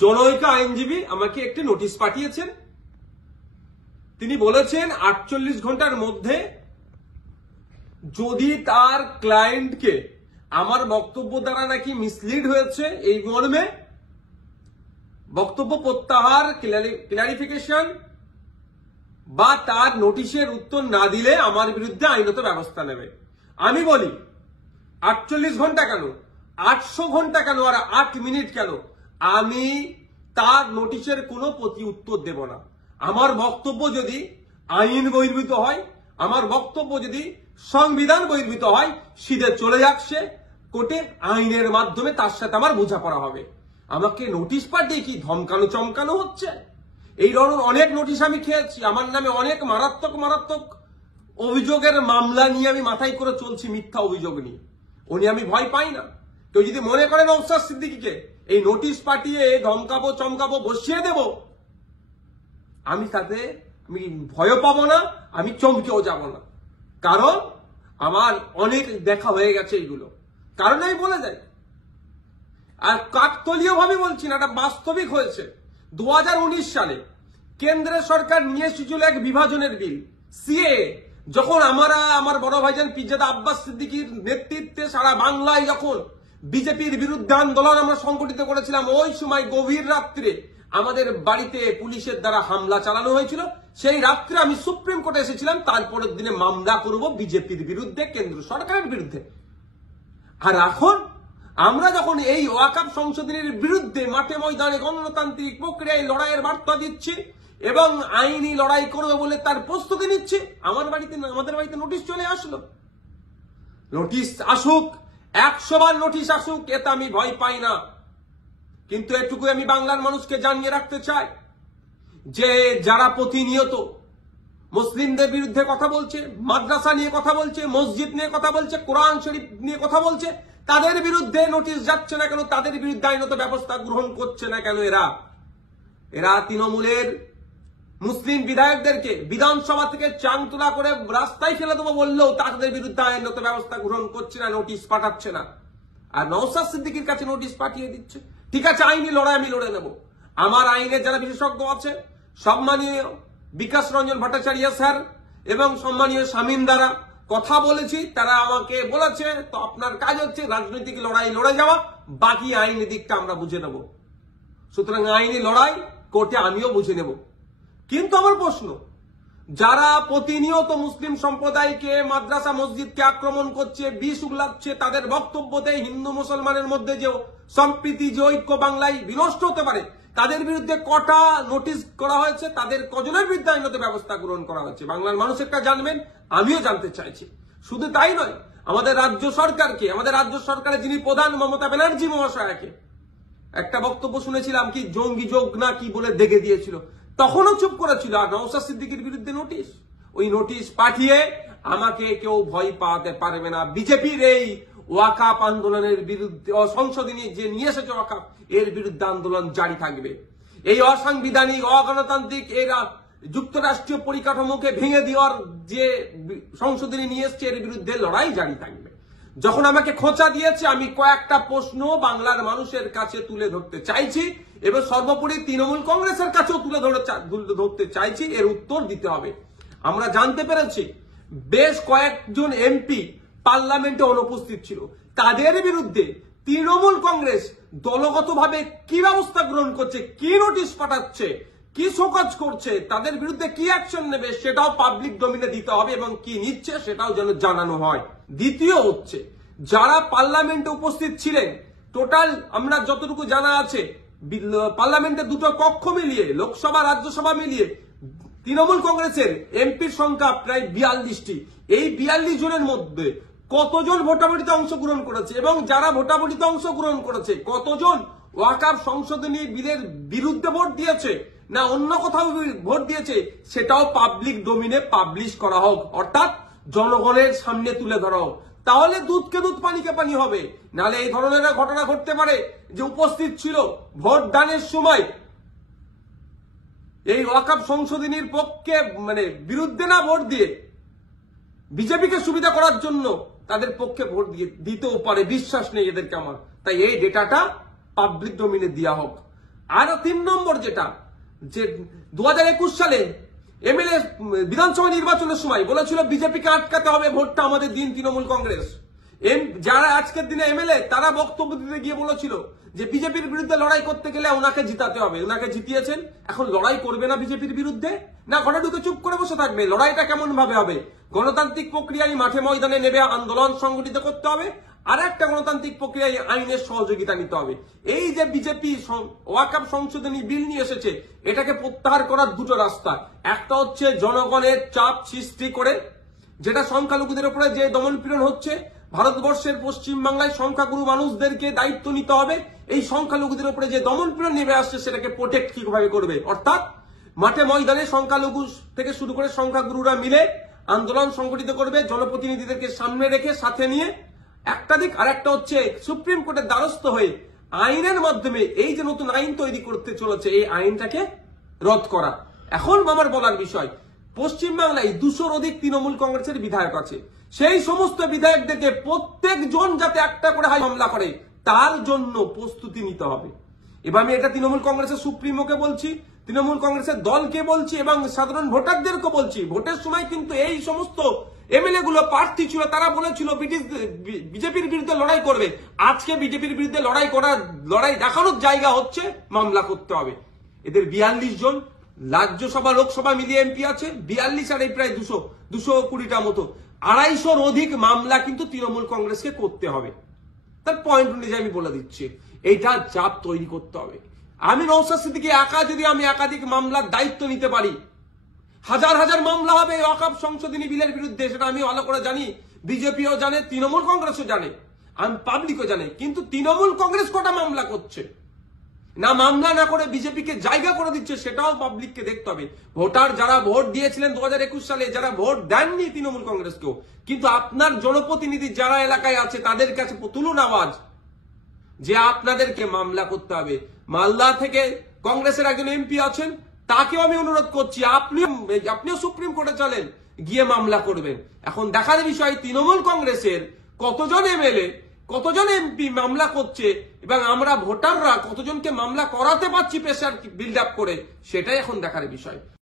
জনৈক আইনজীবী আমাকে একটি নোটিশ পাঠিয়েছেন। তিনি বলেছেন 48 ঘন্টার মধ্যে যদি তার ক্লায়েন্টকে আমার বক্তব্য দ্বারা নাকি মিসলিড হয়েছে এই মর্মে বক্তব্য প্রত্যাহার, ক্লারিফিকেশন বা তার নোটিশের উত্তর না দিলে আমার বিরুদ্ধে আইনত ব্যবস্থা নেবে। আমি বলি 48 ঘন্টা কেন, 800 ঘন্টা কেন, আর 8 মিনিট কেন, আমি তার নোটিশের কোনো প্রতি উত্তর দেব না। আমার বক্তব্য যদি আইন বহির্ভূত হয়, আমার বক্তব্য যদি সংবিধান বহির্ভূত হয়, সিধে চলে যাক সে কোর্টে, আইনের মাধ্যমে তার সাথে আমার বোঝাপড়া হবে। আমাকে নোটিশ পাঠিয়ে কি ধমকানো চমকানো হচ্ছে? এই ধরনের অনেক নোটিশ আমি খেয়েছি। আমার নামে অনেক মারাত্মক অভিযোগের মামলা নিয়ে আমি মাথায় করে চলছি, মিথ্যা অভিযোগ নিয়ে। উনি আমি ভয় পাই না। কেউ যদি মনে করেন নওশাদ সিদ্দিকীকে এই নোটিশ পাঠিয়ে ধমকাবো চমকাবো বসিয়ে দেব, আমি তাতে ভয় পাবো না, আমি চমকেও যাব না। কারণ আমার অনেক দেখা হয়ে গেছে এইগুলো। কারণ আমি বলে যাই, আর কাকতলীয় ভাবে বলছি না, এটা বাস্তবিক হয়েছে। 2019 সালে কেন্দ্রের সরকার নিয়ে এসেছিল এক বিভাজনের বিল, সিএ। যখন আমার বড় ভাইজান পিরজাদা আব্বাস সিদ্দিকীর নেতৃত্বে সারা বাংলায় যখন বিজেপির বিরুদ্ধে আন্দোলন আমরা সংগঠিত করেছিলাম, ওই সময় গভীর রাত্রে আমাদের বাড়িতে পুলিশের দ্বারা হামলা চালানো হয়েছিল। সেই রাত্রে আমি সুপ্রিম কোর্টে এসেছিলাম, তারপরের দিনে মামলা করব বিজেপির বিরুদ্ধে, কেন্দ্র সরকারের বিরুদ্ধে। আর এখন আমরা যখন এই ওয়াকফ সংশোধনীর বিরুদ্ধে মাঠে ময়দানে গণতান্ত্রিক প্রক্রিয়ায় লড়াইয়ের বার্তা দিচ্ছি এবং আইনি লড়াই করবে বলে তার প্রস্তুতি নিচ্ছে, আমাদের বাড়িতে নোটিশ চলে আসলো। নোটিশ আসুক, 100 বার নোটিশ আসুক, এতে আমি ভয় পাই না। কিন্তু এটুকু আমি বাংলার মানুষকে জানিয়ে রাখতে চাই যে যারা প্রতিনিয়ত মুসলিমদের বিরুদ্ধে কথা বলছে, মাদ্রাসা নিয়ে কথা বলছে, মসজিদ নিয়ে কথা বলছে, কোরআন শরীফ নিয়ে কথা বলছে, তাদের বিরুদ্ধে নোটিশ যাচ্ছে না কেন, তাদের বিরুদ্ধে আইনত ব্যবস্থা গ্রহণ করছে না কেন? এরা তৃণমূলের মুসলিম বিধায়কদেরকে বিধানসভা থেকে চাংতলা করে রাস্তায় ফেলে দেবো বললেও তাদের বিরুদ্ধে আইনত ব্যবস্থা গ্রহণ করছে না, নোটিশ পাঠাচ্ছে না। আর নওশাদ সিদ্দিকীর কাছে নোটিশ পাঠিয়ে দিচ্ছে। ঠিক আছে, আইনি লড়াই আমি লড়ে নেব। আমার আইনের যারা বিশেষজ্ঞ আছে, সম্মানীয় বিকাশ রঞ্জন ভট্টাচার্য স্যার এবং সম্মানীয় শামীম দ্বারা কথা বলেছি, তারা আমাকে বলেছে তো আপনার কাজ হচ্ছে রাজনৈতিক লড়াই লড়ে যাওয়া, বাকি আইনি দিকটা আমরা বুঝে নেব। সুতরাং আইনি লড়াই কোর্টে আমিও বুঝে নেব। কিন্তু আমার প্রশ্ন, যারা প্রতিনিয়ত মুসলিম সম্প্রদায়কে, মাদ্রাসা মসজিদকে আক্রমণ করছে, বিষ উগলাচ্ছে, তাদের বক্তব্যতে হিন্দু মুসলমানের মধ্যে যে সম্প্রীতি, যে ঐক্য বাংলায় বিনষ্ট হতে পারে, তাদের বিরুদ্ধে কটা নোটিশ করা হয়েছে, তাদের কজনের বিরুদ্ধে আইনত ব্যবস্থা গ্রহণ করা হয়েছে, বাংলার মানুষ একটা জানবেন, আমিও জানতে চাইছি। শুধু তাই নয়, আমাদের রাজ্য সরকারের যিনি প্রধান মমতা ব্যানার্জি মহাশয়াকে একটা বক্তব্য শুনেছিলাম, কি জঙ্গি যোগ না কি বলে দেখে দিয়েছিল, তখনও চুপ করেছিল। আর নওশাদ সিদ্দিকীর বিরুদ্ধে নোটিশ, ওই নোটিশ পাঠিয়ে আমাকে কেউ ভয় পাওয়াতে পারবে না। বিজেপির এই ওয়াকফ আন্দোলনের বিরুদ্ধে, সংশোধনী যে নিয়ে এসেছে ওয়াকফ, এর বিরুদ্ধে আন্দোলন জারি থাকবে। এই অসাংবিধানিক, অগণতান্ত্রিক এরা যুক্তরাষ্ট্রীয় পরিকাঠামোকে ভেঙে দেওয়ার যে সংশোধনী নিয়ে এসছে, এর বিরুদ্ধে লড়াই জারি থাকবে। যখন আমাকে খোঁচা দিয়েছে, আমি কয়েকটা প্রশ্ন বাংলার মানুষের কাছে তুলে ধরতে চাইছি এবং সর্বোপরি তৃণমূল কংগ্রেসের কাছেও তুলে ধরতে চাইছি, এর উত্তর দিতে হবে। আমরা জানতে পেরেছি বেশ কয়েকজন এমপি পার্লামেন্টে অনুপস্থিত ছিল, তাদের বিরুদ্ধে তৃণমূল কংগ্রেস দলগতভাবে কি ব্যবস্থা গ্রহণ করছে, কি নোটিশ পাঠাচ্ছে, কি শোকজ করছে, তাদের বিরুদ্ধে কি অ্যাকশন নেবে, সেটাও পাবলিক ডোমিনে দিতে হবে এবং কি নিচ্ছে সেটাও যেন জানানো হয়। দ্বিতীয় হচ্ছে, যারা পার্লামেন্টে উপস্থিত ছিলেন, টোটাল আমরা যতটুকু জানা আছে, পার্লামেন্টের দুটো কক্ষ মিলিয়ে, লোকসভা রাজ্যসভা মিলিয়ে তৃণমূল কংগ্রেসের এমপির সংখ্যা প্রায় 42টি। এই 42 জনের মধ্যে কতজন ভোটাভুটিতে অংশগ্রহণ করেছে এবং যারা ভোটাভুটিতে অংশগ্রহণ করেছে কতজন ওয়াকফ সংশোধনী বিলের বিরুদ্ধে ভোট দিয়েছে না অন্য কোথাও ভোট দিয়েছে, সেটাও পাবলিক ডোমিনে পাবলিশ করা হোক, অর্থাৎ জনগণের সামনে তুলে ধরা হোক। তাহলে দুধকে দুধ, পানিকে পানি হবে। নাহলে এই ধরনের ঘটনা ঘটতে পারে যে উপস্থিত ছিল ভোট দানের সময় এই ওয়াকফ সংশোধনীর পক্ষে, বিরুদ্ধে না ভোট দিয়ে বিজেপিকে সুবিধা করার জন্য তাদের পক্ষে ভোট দিতেও পারে, বিশ্বাস নেই এদেরকে আমার। তাই এই ডেটাটা পাবলিক ডোমিনে দেওয়া হোক। আর 3 নম্বর যেটা, যে 2021 সালে এমএলএ বিধানসভা নির্বাচনের সময় বলেছিল বিজেপিকে আটকাতে হবে, ভোটটা আমাদের দিন তৃণমূল কংগ্রেস। যারা আজকের দিনে এমএলএ তারা বক্তব্য দিতে গিয়ে বলেছিল যে বিজেপির বিরুদ্ধে লড়াই করতে গেলে ওনাকে জিতাতে হবে, ওনাকে জিতিয়েছেন। এখন লড়াই করবে না বিজেপির বিরুদ্ধে, না ঘরে ঢুকে চুপ করে বসে থাকবে? লড়াইটা কেমন ভাবে হবে? গণতান্ত্রিক প্রক্রিয়ায় মাঠে ময়দানে নেবে আন্দোলন সংগঠিত করতে হবে, আর একটা গণতান্ত্রিক প্রক্রিয়ায় আইনের সহযোগিতা নিতে হবে। এই যে বিজেপি ওয়াকফ সংশোধনী বিল নিয়ে এসেছে, এটাকে প্রত্যাহার করার দুটো রাস্তা। একটা হচ্ছে জনগণের চাপ সৃষ্টি করে, যেটা সংখ্যালঘুদের উপরে যে দমনপীড়ন হচ্ছে, ভারতবর্ষের পশ্চিমবাংলায় সংখ্যাগুরু মানুষদেরকে দায়িত্ব নিতে হবে। এই সংখ্যালঘুদের উপরে যে দমনপীড়ন নেমে আসছে সেটাকে প্রোটেক্ট কিভাবে করবে, অর্থাৎ মাঠে ময়দানে সংখ্যালঘু থেকে শুরু করে সংখ্যাগুরুরা মিলে আন্দোলন সংগঠিত করবে, জনপ্রতিনিধিদেরকে সামনে রেখে সাথে নিয়ে একটা দিক। আর একটা হচ্ছে সুপ্রিম কোর্টের দ্বারস্থ হয়ে আইনের মাধ্যমে এই যে নতুন আইন তৈরি করতে চলেছে, এই আইনটাকে রদ করা। এখন আমার বলার বিষয়, পশ্চিমবাংলায় 200-র অধিক তৃণমূল কংগ্রেসের বিধায়ক আছে। সেই সমস্ত বিধায়কদেরকে প্রত্যেকজন যাতে একটা করে মামলা করে তার জন্য প্রস্তুতি নিতে হবে। এবার আমি এটা তৃণমূল কংগ্রেসের সুপ্রিমোকে বলছি, তৃণমূল কংগ্রেসের দলকে বলছি এবং সাধারণ ভোটারদেরকে বলছি। ভোটের সময় কিন্তু এই সমস্ত এমএলএ গুলো প্রার্থী ছিল, তারা বলেছিল বিজেপির বিরুদ্ধে লড়াই করবে। আজকে বিজেপির বিরুদ্ধে লড়াই দেখানোর জায়গা হচ্ছে মামলা করতে হবে। এদের 42 জন রাজ্যসভা লোকসভা মিলিয়ে এমপি আছে, 42 আর এই প্রায় 220টা মতো, 250-র অধিক মামলা কিন্তু তৃণমূল কংগ্রেসকে করতে হবে। তার পয়েন্ট অনুযায়ী আমি বলে দিচ্ছি, এইটা চাপ তৈরি করতে হবে। আমি নওশাদ সিদ্দিকী একা যদি আমি একাধিক মামলার দায়িত্ব নিতে পারি, হাজার হাজার মামলা হবে ওয়াকফ সংশোধনী বিলের বিরুদ্ধে, সেটা আমি ভালো করে জানি, বিজেপিও জানে, তৃণমূল কংগ্রেসও জানে, আমি পাবলিকও জানে। কিন্তু তৃণমূল কংগ্রেস কটা মামলা করছে, না মামলা না করে বিজেপিকে জায়গা করে দিচ্ছে, সেটাও পাবলিককে দেখতে হবে। ভোটার যারা ভোট দিয়েছিলেন 2021 সালে, যারা ভোট দেননি তৃণমূল কংগ্রেসকেও, কিন্তু আপনার জনপ্রতিনিধি যারা এলাকায় আছে তাদের কাছে তুলুন আওয়াজ যে আপনাদেরকে মামলা করতে হবে। মালদা থেকে কংগ্রেসের একজন এমপি আছেন, তাকেও আমি অনুরোধ করছি আপনিও সুপ্রিম কোর্টে চলেন, গিয়ে মামলা করবেন। এখন দেখার বিষয় তৃণমূল কংগ্রেসের কতজন এমএলএ কতজন এমপি মামলা করছে এবং আমরা ভোটাররা কতজনকে মামলা করাতে পারছি প্রেসার বিল্ড আপ করে, সেটাই এখন দেখার বিষয়।